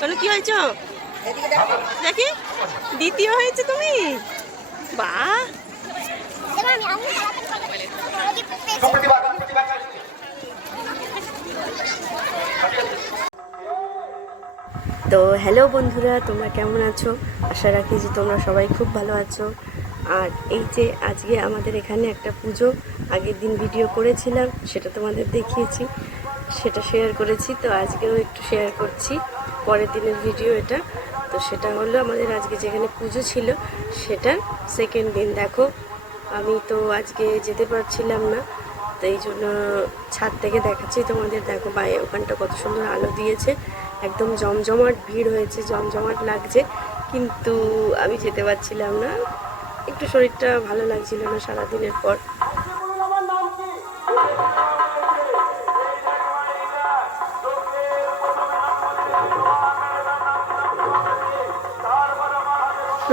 চলো, কি হয়েছ? দ্বিতীয় হয়েছে তুমি? বাহ। তো হ্যালো বন্ধুরা, তোমরা কেমন আছো? আশা রাখি যে তোমরা সবাই খুব ভালো আছো। আর এই যে আজকে আমাদের এখানে একটা পুজো, আগের দিন ভিডিও করেছিলাম, সেটা তোমাদের দেখিয়েছি, সেটা শেয়ার করেছি, তো আজকেও একটু শেয়ার করছি। পরের দিনের ভিডিও এটা। তো সেটা হলো আমাদের আজকে যেখানে পুজো ছিল, সেটার সেকেন্ড দিন। দেখো, আমি তো আজকে যেতে পারছিলাম না, তো এই জন্য ছাদ থেকে দেখাচ্ছি তোমাদের। দেখো বাইরে ওখানটা কত সুন্দর আলো দিয়েছে। একদম জমজমাট ভিড় হয়েছে, জমজমাট লাগছে। কিন্তু আমি যেতে পারছিলাম না। একটু শরীরটা ভালো লাগছিল না সারাদিনের পর।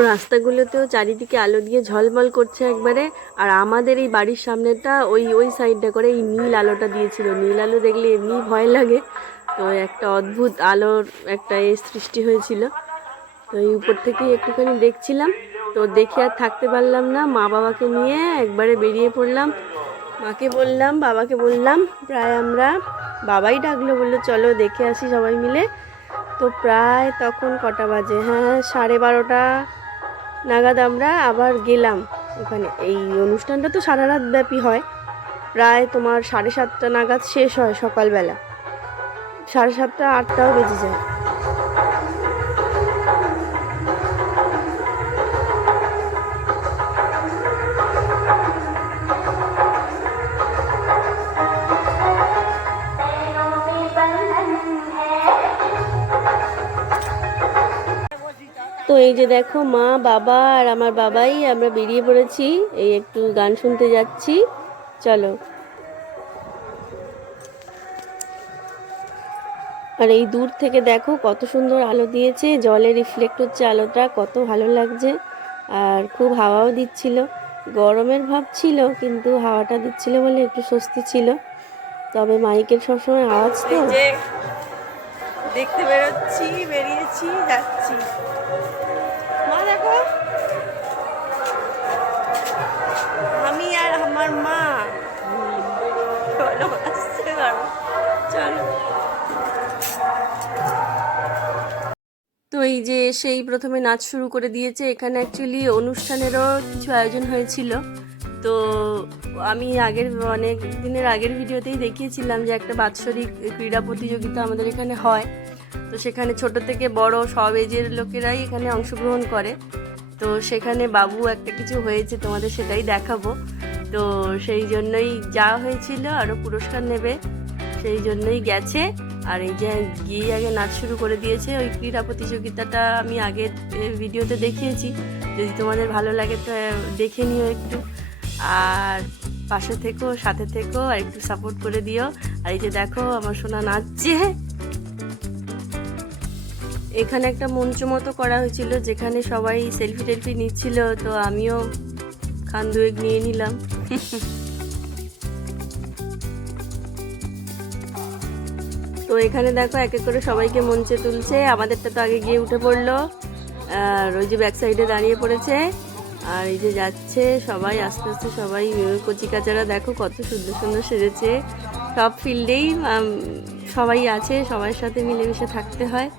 রাস্তাগুলোতেও চারিদিকে আলো দিয়ে ঝলমল করছে একবারে। আর আমাদের এই বাড়ির সামনেটা, ওই ওই সাইডটা করে এই নীল আলোটা দিয়েছিল। নীল আলো দেখলে এমনি ভয় লাগে। তো একটা অদ্ভুত আলোর একটা এ সৃষ্টি হয়েছিল। তো এই উপর থেকেই একটুখানি দেখছিলাম। তো দেখে আর থাকতে পারলাম না। মা বাবাকে নিয়ে একবারে বেরিয়ে পড়লাম। মাকে বললাম, বাবাকে বললাম, প্রায় আমরা বাবাই ডাকলো, বলল, চলো দেখে আসি সবাই মিলে। তো প্রায় তখন কটা বাজে? হ্যাঁ সাড়ে বারোটা। নাগাদ আমরা আবার গেলাম। ওখানে এই অনুষ্ঠানটা তো সারা রাত ব্যাপী হয়। প্রায় তোমার সাড়ে সাতটা নাগাদ শেষ হয় সকালবেলা। সাড়ে সাতটা, আটটাও বেজে যায়। এই যে দেখো মা, বাবা আর আমার বাবাই, আমরা বেরিয়ে পড়েছি। এই একটু গান শুনতে যাচ্ছি। চলো। আর এই দূর থেকে দেখো কত সুন্দর আলো দিয়েছে। জলে রিফ্লেক্ট হচ্ছে আলোটা, কত ভালো লাগছে। আর খুব হাওয়াও দিচ্ছিল। গরমের ভাব ছিল, কিন্তু হাওয়াটা দিচ্ছিল বলে একটু স্বস্তি ছিল। তবে মাইকের সবসময় আওয়াজ তো। দেখতে বেরোচ্ছি, বেরিয়েছি, যাচ্ছি। আমার মা। তো এই যে সেই প্রথমে নাচ শুরু করে দিয়েছে, এখানে অ্যাকচুয়ালি অনুষ্ঠানেরও কিছু আয়োজন হয়েছিল। তো আমি আগের, অনেক দিনের আগের ভিডিওতেই দেখিয়েছিলাম যে একটা বাৎসরিক ক্রীড়া প্রতিযোগিতা আমাদের এখানে হয়। তো সেখানে ছোট থেকে বড় সব এজের লোকেরাই এখানে অংশগ্রহণ করে। তো সেখানে বাবু একটা কিছু হয়েছে, তোমাদের সেটাই দেখাবো। তো সেই জন্যই যাওয়া হয়েছিল আরও পুরস্কার নেবে, সেই জন্যই গেছে। আর এই যে গিয়ে আগে নাচ শুরু করে দিয়েছে, ওই ক্রীড়া প্রতিযোগিতাটা আমি আগের ভিডিওতে দেখিয়েছি। যদি তোমাদের ভালো লাগে তো দেখে নিও একটু। আর পাশে থেকো, সাথে থেকো, আর একটু সাপোর্ট করে দিও। আর এই যে দেখো, আমার সোনা নাচছে। এখানে একটা মঞ্চ মতো করা হয়েছিল, যেখানে সবাই সেলফি টেলফি নিচ্ছিল, তো আমিও খান দুয়েক নিয়ে নিলাম। তো এখানে দেখো এক এক করে সবাইকে মঞ্চে তুলছে। আমাদেরটা তো আগে গিয়ে উঠে পড়ল। আর ওই যে ব্যাক সাইডে দাঁড়িয়ে পড়েছে। আর এই যে যাচ্ছে সবাই, আস্তে আস্তে সবাই কচি কাচারা দেখো কত সুন্দর সুন্দর সেজেছে। সব ফিল্ডেই সবাই আছে সবার সাথে মিলেমিশে থাকতে হয়।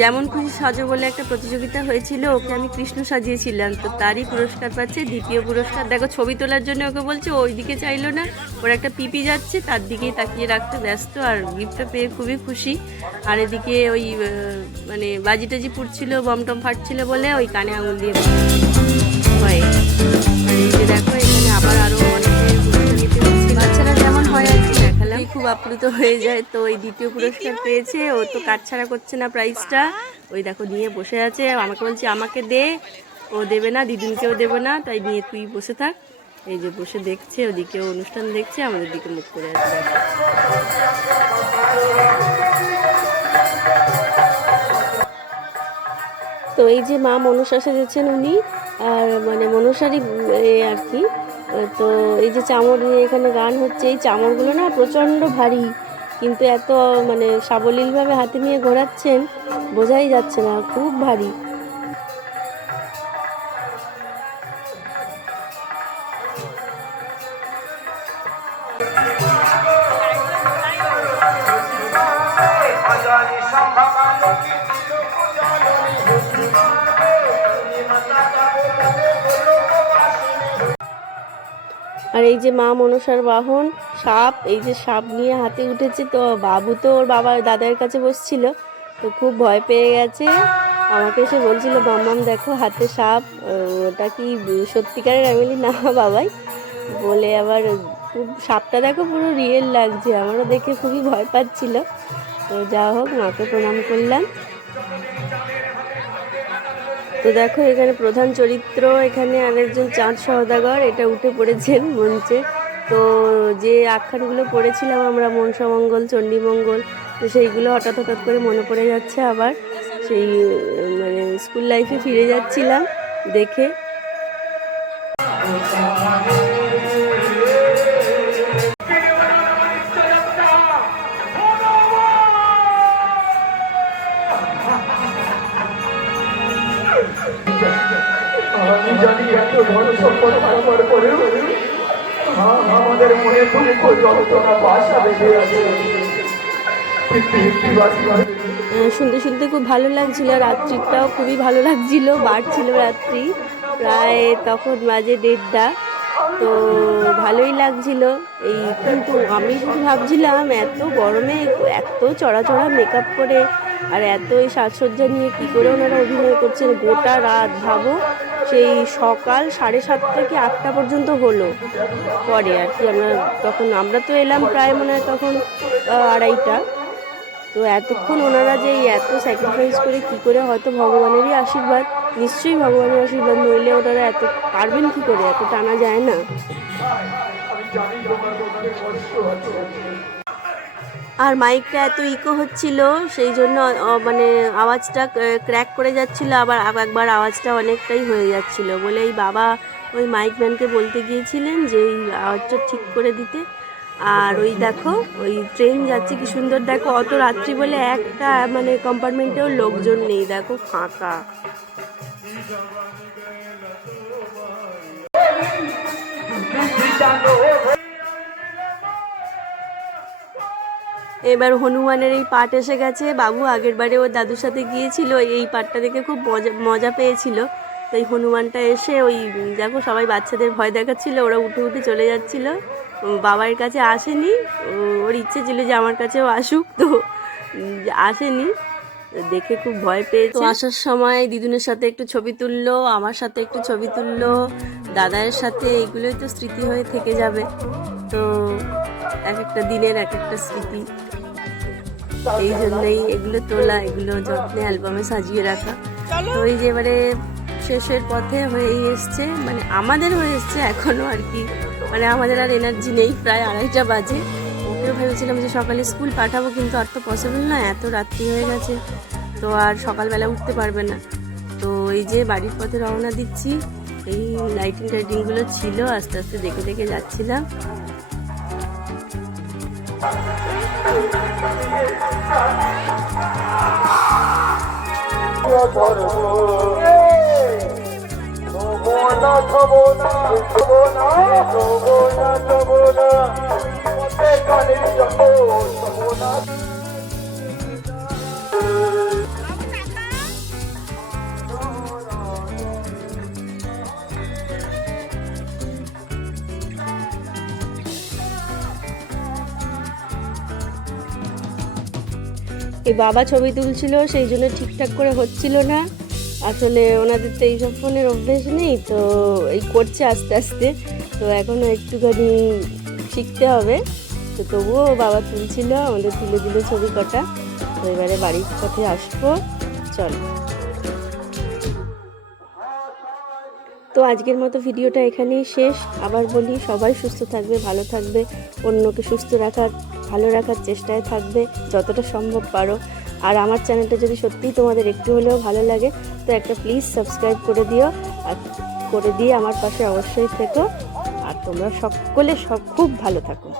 যেমন খুশি সাজো বলে একটা প্রতিযোগিতা হয়েছিল, ওকে আমি কৃষ্ণ সাজিয়েছিলাম। তো তারই পুরস্কার পাচ্ছে, দ্বিতীয় পুরস্কার। দেখো, ছবি তোলার জন্য ওকে বলছে ওই দিকে চাইলো না, ওর একটা পিপি যাচ্ছে, তার দিকেই তাকিয়ে রাখতে ব্যস্ত আর গিফটটা পেয়ে খুবই খুশি। আর এদিকে ওই মানে বাজি টাজি পুড়ছিল বম টম ফাটছিল বলে ওই কানে আঙুল দিয়ে হয়। আপ্লুত হয়ে যায়। তো ওই দ্বিতীয় পুরস্কার পেয়েছে। ও তো কাটছাড়া করছে না প্রাইজটা। ওই দেখো, নিয়ে বসে আছে। আমাকে বলছে, আমাকে দে। ও দেবে না, দিদিনকেও দেবে না। তাই নিয়ে তুই বসে থাক। এই যে বসে দেখছে, ওদিকে অনুষ্ঠান দেখছে, আমাদের দিকে মুখ করে আছে। তো এই যে মা মনসা সেজেছেন উনি। আর মানে মনসারই আর কি তো এই যে চামর নিয়ে এখানে গান হচ্ছে, এই চামড়গুলো না প্রচণ্ড ভারী, কিন্তু এত মানে সাবলীলভাবে হাতে নিয়ে ঘোরাচ্ছেন, বোঝাই যাচ্ছে না, খুব ভারী। আর এই যে মা মনসার বাহন, সাপ, এই যে সাপ নিয়ে হাতে উঠেছে তো বাবু তো ওর বাবা দাদার কাছে বসছিল, তো খুব ভয় পেয়ে গেছে। আমাকে এসে বলছিল মাম্মাম দেখো হাতে সাপ, ওটা কি সত্যিকারের আমি বলি না বাবাই। বলে আবার, খুব, সাপটা দেখো পুরো রিয়েল লাগছে, আমারও দেখে খুবই ভয় পাচ্ছিল। তো যা হোক মাকে প্রণাম করলাম। তো দেখো, এখানে প্রধান চরিত্র, এখানে আরেকজন চাঁদ সহদাগর এটা উঠে পড়েছেন মঞ্চে। তো যে আখ্যানগুলো পড়েছিলাম আমরা মনসামঙ্গল চণ্ডীমঙ্গল তো সেইগুলো হঠাৎ হঠাৎ করে মনে পড়ে যাচ্ছে আবার। সেই মানে স্কুল লাইফে ফিরে যাচ্ছিলাম দেখে। জানি এত সম্পদ থাকবার পরেও আমাদের মনে দুঃখ যন্ত্রণা বাসা বেঁধে আছে। শুনতে শুনতে খুব ভালো লাগছিল। রাত্রিটাও খুবই ভালো লাগছিল, বাড়ছিল রাত্রি। প্রায় তখন বাজে দেড়টা। তো ভালোই লাগছিল। এই কিন্তু আমি শুধু ভাবছিলাম, এত গরমে এত চড়া চড়া মেকআপ করে আর এত এই সাজসজ্জা নিয়ে কী করে ওনারা অভিনয় করছেন? গোটা রাত, ভাবো, সেই সকাল সাড়ে সাতটা কি আটটা পর্যন্ত হলো পরে আর কি। আমরা তখন, আমরা তো এলাম প্রায় মনে হয় তখন আড়াইটা। তো এতক্ষণ ওনারা যে এত স্যাক্রিফাইস করে কি করে হয়তো ভগবানেরই আশীর্বাদ, নিশ্চয়ই ভগবানের আশীর্বাদ, নইলে ওনারা এত পারবেন কি করে? এত টানা যায় না। আর মাইকটা এত ইকো হচ্ছিল সেই জন্য মানে আওয়াজটা ক্র্যাক করে যাচ্ছিল আবার একবার আওয়াজটা অনেকটাই হয়ে যাচ্ছিল বলে এই বাবা ওই মাইক ম্যানকে বলতে গিয়েছিলেন যে এই আওয়াজটা ঠিক করে দিতে আর ওই দেখো ওই ট্রেন যাচ্ছে কি সুন্দর দেখো অত রাত্রি বলে একটা মানে কম্পার্টমেন্টেও লোকজন নেই দেখো ফাঁকা এবার হনুমানের এই পাট এসে গেছে। বাবু আগের বারে ওর দাদুর সাথে গিয়েছিল, এই পাটটা দেখে খুব মজা মজা পেয়েছিল। তো এই হনুমানটা এসে ওই, দেখো, সবাই বাচ্চাদের ভয় দেখাচ্ছিল, ওরা উঠে উঠে চলে যাচ্ছিল। বাবার কাছে আসেনি ওর ইচ্ছে ছিল যে আমার কাছেও আসুক, তো আসেনি। দেখে খুব ভয় পেয়েছে। আসার সময় দিদুনের সাথে একটু ছবি তুললো, আমার সাথে একটু ছবি তুললো দাদার সাথে, এগুলোই তো স্মৃতি হয়ে থেকে যাবে। তো এক একটা দিনের এক একটা স্মৃতি। এই জন্যই এগুলো তোলা, এগুলো যত্নে অ্যালবামে সাজিয়ে রাখা। তো এই যে এবারে শেষের পথে হয়েই এসছে মানে আমাদের হয়ে এসছে এখনও আর কি। মানে আমাদের আর এনার্জি নেই, প্রায় আড়াইটা বাজে। ওকেও ভেবেছিলাম যে সকালে স্কুল পাঠাবো, কিন্তু আর তো পসিবল না, এত রাত্রি হয়ে গেছে, তো আর সকালবেলা উঠতে পারবে না। তো এই যে বাড়ির পথে রওনা দিচ্ছি, এই লাইটিং টাইটিংগুলো ছিল, আস্তে আস্তে দেখে দেখে যাচ্ছিলাম। ধরব না থব না থব না থব না থব না কানে যাব থব না এই বাবা ছবি তুলছিল, সেই জন্য ঠিকঠাক করে হচ্ছিল না। আসলে ওনাদের তো এইসব ফোনের অভ্যেস নেই, তো এই করছে আস্তে আস্তে। তো এখনও একটুখানি শিখতে হবে। তো তবুও বাবা তুলছিল, আমাদের তুলে দিল ছবি কটা। তো এবারে বাড়ির পথে আসব। চলো। তো আজকের মতো ভিডিওটা এখানেই শেষ। আবার বলি, সবাই সুস্থ থাকবে, ভালো থাকবে, অন্যকে সুস্থ রাখার, ভালো রাখার চেষ্টায় থাকবে, যতটা সম্ভব পারো। আর আমার চ্যানেলটা যদি সত্যিই তোমাদের একটু হলেও ভালো লাগে, তো একটা প্লিজ সাবস্ক্রাইব করে দিও। আর করে দিয়ে আমার পাশে অবশ্যই থেকো। আর তোমরা সকলে সব খুব ভালো থাকো।